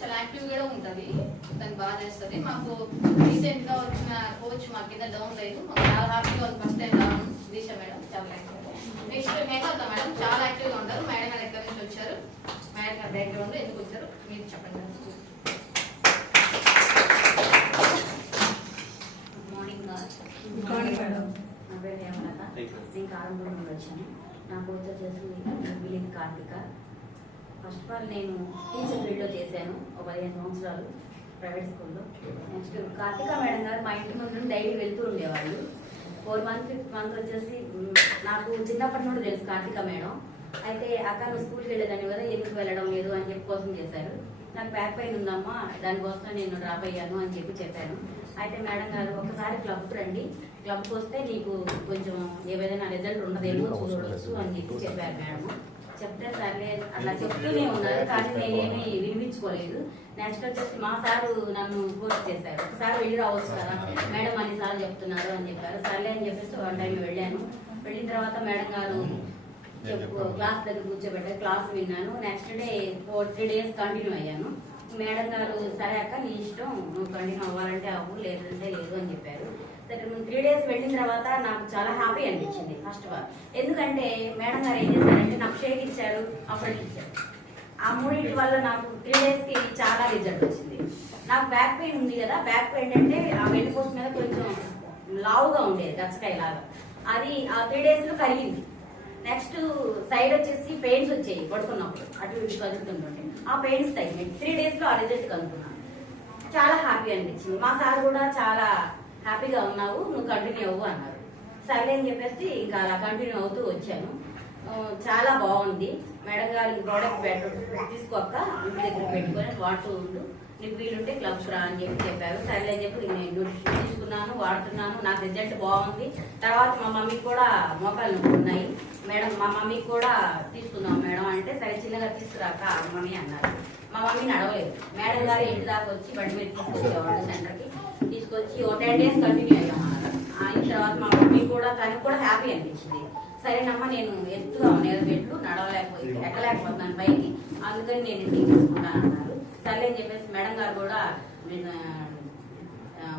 చాలా యాక్టివ్ గా ఉంటుంది, తను బాగా చేస్తుంది. మాకు రీసెంట్ గా వచ్చిన కోచ్ మా కింద డౌన్ లేదు, చాలా హ్యాపీగా ఉంది. ఫస్ట్ టైం రావడం దిశ మేడం చాలా యాక్టివ్. నెక్స్ట్ మేఘాత మేడం చాలా యాక్టివ్ గా ఉంటారు. మేడం గారు ఎక్కడి నుంచి వచ్చారు, మేడం గారి బ్యాక్గ్రౌండ్ ఎందుకు వచ్చారు మీరు చెప్పండి. Good morning madam. నా పేరు హేమలత, నేను కారంపూడి నుండి వచ్చాను. నా కోచ్ వచ్చేసి విలిన్ కార్తిక. ఫస్ట్ ఆఫ్ ఆల్ నేను టీచర్ ఫీల్డ్లో చేశాను ఒక 15 సంవత్సరాలు ప్రైవేట్ స్కూల్లో. నెక్స్ట్ కార్తిక మేడం గారు మా ఇంటి ముందు డైలీ వెళ్తూ ఉండేవాళ్ళు. 4 మంత్ 5th మంత్ వచ్చేసి నాకు చిన్నప్పటి నుండి తెలుసు కార్తిక మేడం. అయితే అక్క నువ్వు స్కూల్కి వెళ్ళేదాన్ని కదా, ఎందుకు వెళ్ళడం లేదు అని చెప్పి కోసం చేశారు. నాకు బ్యాక్ పెయిన్ ఉందమ్మా, దానికోసం నేను డ్రాప్ అయ్యాను అని చెప్పాను. అయితే మేడం గారు ఒకసారి క్లబ్కి రండి, క్లబ్కి వస్తే నీకు కొంచెం ఏదైనా రిజల్ట్ ఉండదేమో చూడవచ్చు అని చెప్పారు మేడం. చెప్తే సరే అట్లా చెప్తూనే ఉన్నారు, కానీ నేనేమి వినిపించుకోలేదు. నెక్స్ట్ వచ్చేసి మా సారు నన్ను ఫోర్స్ చేశారు, ఒకసారి వెళ్ళి రావచ్చు కదా మేడం అన్నిసార్లు చెప్తున్నారు అని చెప్పారు. సర్లే అని చెప్పేసి 1 టైం వెళ్ళాను. వెళ్ళిన తర్వాత మేడం గారు క్లాస్ దగ్గర కూర్చోబెట్టారు, క్లాస్ విన్నాను. నెక్స్ట్ డే 3 days కంటిన్యూ అయ్యాను. మేడం గారు సరే అక్క నీ ఇష్టం, నువ్వు కంటిన్యూ అవ్వాలంటే అవ్వు, లేదంటే లేదు అని చెప్పారు. సరే 3 days వెళ్ళిన తర్వాత నాకు చాలా హ్యాపీ అనిపించింది. ఫస్ట్ ఆఫ్ ఆల్ ఎందుకంటే మేడం గారు ఏం చేశారంటే నాకు షేక్ ఇచ్చారు, అప్పుడు ఇచ్చారు. ఆ 3 వల్ల నాకు 3 daysకి చాలా రిజల్ట్ వచ్చింది. నాకు బ్యాక్ పెయిన్ ఉంది కదా, బ్యాక్ పెయిన్ అంటే ఆ వెన్నుపూస మీద కొంచెం లావుగా ఉండేది గచ్చకాయ లాగా, అది ఆ 3 daysలో కరిగింది. నెక్స్ట్ సైడ్ వచ్చేసి పెయిన్స్ వచ్చాయి పడుకున్నప్పుడు, అటు ఇటు కదులుతుంటే ఆ పెయిన్స్ తగ్గినాయి. 3 daysలో ఆ రిజల్ట్ కనుక్కున్నాను. చాలా హ్యాపీ అనిపించింది. మా సార్ కూడా చాలా హ్యాపీగా ఉన్నావు, నువ్వు కంటిన్యూ అవ్వు అన్నారు. సర్లే అని చెప్పేసి ఇంకా అలా కంటిన్యూ అవుతూ వచ్చాను. చాలా బాగుంది. మేడం గారు ప్రోడక్ట్ తీసుకోక ఇంటి దగ్గర పెట్టుకొని వాడుతూ ఉండు, నీకు వీలుంటే క్లబ్స్ రా అని చెప్పారు. సర్లే అని చెప్పి నేను తీసుకున్నాను, వాడుతున్నాను. నాకు రిజల్ట్ బాగుంది. తర్వాత మా మమ్మీకి కూడా మోకాలు నొప్పులు ఉన్నాయి మేడం, మా మమ్మీకి కూడా తీసుకుందాం మేడం అంటే సరే చిన్నగా తీసుకురాక మమ్మీ అన్నారు. మా మమ్మీ నడవలేదు. మేడం గారు ఇంటి దాకా వచ్చి బండి మీద తీసుకొచ్చేవాళ్ళు, సెంటర్కి తీసుకొచ్చి 10 days కంటిన్యూ అయ్యాం అన్నారు. అయిన తర్వాత మా మమ్మీ కూడా తనకు కూడా హ్యాపీ అనిపించింది. సరేనమ్మా నేను ఎత్తుగా మెట్లు ఎక్కలేకపోతున్నాను పైకి, అందుకని నేను ఇంటికి తీసుకుంటాను అన్నారు. సరే అని చెప్పేసి మేడం గారు కూడా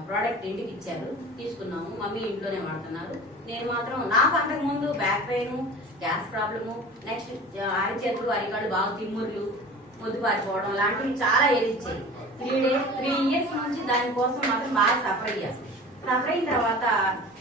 ప్రోడక్ట్ ఇంటికి ఇచ్చారు, తీసుకున్నాము. మమ్మీ ఇంట్లోనే వాడుతున్నారు. నేను మాత్రం నాకు అంతకు ముందు back pain, gas problem, next అరిచేతులు అరికాళ్ళు బాగా తిమ్ముర్లు, పొద్దు పారిపోవడం లాంటివి చాలా ఎదిచ్చాయి. 3 years నుంచి దానికోసం మాత్రం బాగా సఫర్ అయ్యాను. సఫర్ అయిన తర్వాత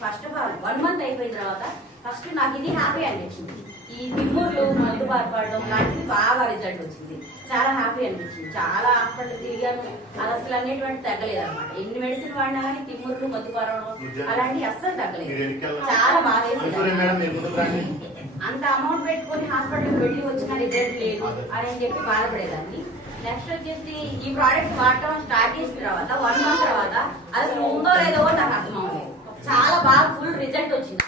ఫస్ట్ ఆఫ్ ఆల్ 1 month అయిపోయిన తర్వాత ఫస్ట్ నాకు ఇది హ్యాపీ అనిపించింది. ఈ తిమ్ముర్లు మందు పారిపడడం లాంటివి బాగా రిజల్ట్ వచ్చింది. చాలా హ్యాపీ అనిపించింది. చాలా హాస్పిటల్ తిరిగాను, అది అసలు అనేటువంటి తగ్గలేదు అనమాట. ఎన్ని మెడిసిన్ వాడినా కానీ తిమ్ముర్లు మత్తు పారడం అలాంటివి అస్సలు తగ్గలేదు. చాలా బాగా అంత అమౌంట్ పెట్టుకొని హాస్పిటల్కి వెళ్ళి వచ్చిన రిజల్ట్ లేదు అని చెప్పి బాధపడేదాన్ని. నెక్స్ట్ వచ్చేసి ఈ ప్రోడక్ట్ వాడటం స్టార్ట్ చేసిన తర్వాత 1 month తర్వాత అసలు ఉందో లేదో నాకు అర్థం అవ్వలేదు. చాలా బాగా ఫుల్ రిజల్ట్ వచ్చింది.